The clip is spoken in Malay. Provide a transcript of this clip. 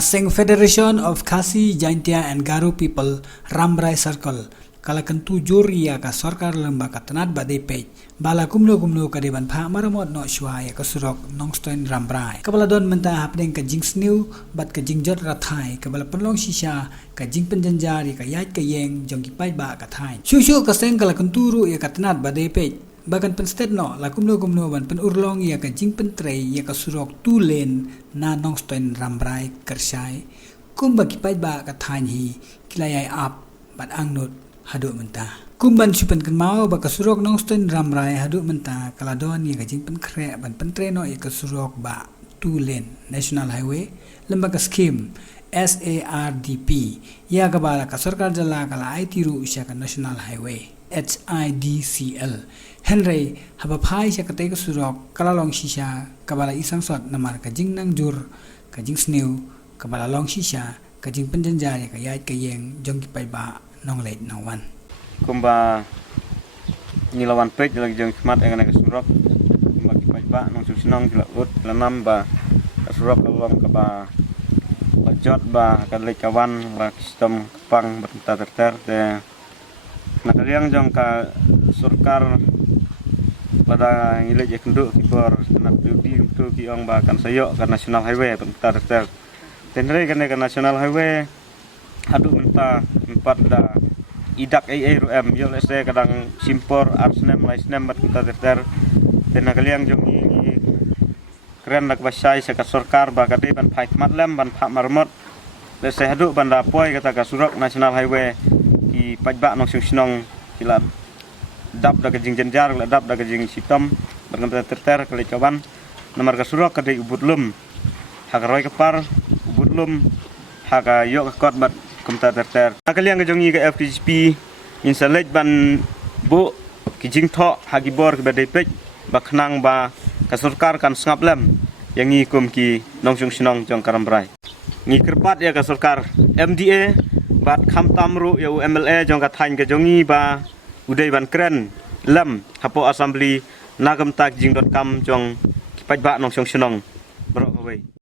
Seng Federation of Khasi, Jaintia and Garo People, Rambrai Circle, kalakan tujur ia ka sarkar lembaga tanat badai pej, bala kumno ka deban pha maramot no shwa ya ka surok nongstoin Rambrai. Kabala don menta hapdeng ka jing sniu, bat ka jing jot rathai, kabala penlong shisha, ka jing penjanjari ka yat ka yeng, jong ki pai ba ka thai. Shushu ka seng kalakan turu ia ka tanat badai pej, bagan pensted no la kumno ban pen urlong ia ka jing pentrei ia ka surok tu len na nongstoin Rambrai kersai kumba kipai ba ka than hi kilayai ap bat angnut hadu menta kumban supen kan mau ba ka surok nongstoin Rambrai hadu menta kaladon ia ka jing pen kre ban pentre no ia ka surok ba tu len national highway lembaga scheme SARDP ia ka bala ka sarkar jala kala ai tiru isya ka national highway HIDCL Henry habapai siya katay kasurok kalalong sisya kabala isang sot namar kajing nang jur kajing snew kabala long sisya kajing penjanjari kayait kayeng jong kipay ba nong late nawan kumba nilawan pek lagi jong smart yang naga surok kumba kipay ba nong susinong kilaut lanam ba kasurok kalong kaba bajot ba kadlay kawan ba sistem pang berta terter de nakaliang jong ka surkar pada ngilai je kenduk kipor nak beauty untuk kiong bahkan sayok ke national highway bentar ter tenre kan ke national highway adu minta empat da idak rum yo lese kadang simpor arsnem laisnem bentar ter tenna kaliang jong ini keren nak basai seka sarkar ba kade ban phai matlem ban pha marmot lese adu banda poi kata ka surok national highway ki pajba nong sinong kilat dap da kajing jenjar dap da kajing sitam berkata terter kali cawan nomor kasurok kadai ubudlum hak roy kepar ubudlum hak yok kot bat kumta terter kali yang kejongi ke FTP insalet ban bu kijing tho hagibor ke badai pej baknang ba kasurkar kan sngap lem yang ngikum ki nongsung sinong jong Rambrai ngi kerpat ya kasurkar MDA bat kham tamru ya MLA jong ka thain ke jongi ba udai ban keren lem hapo assembly nagam tak jing.com jong kipaj ba nong sinong berok away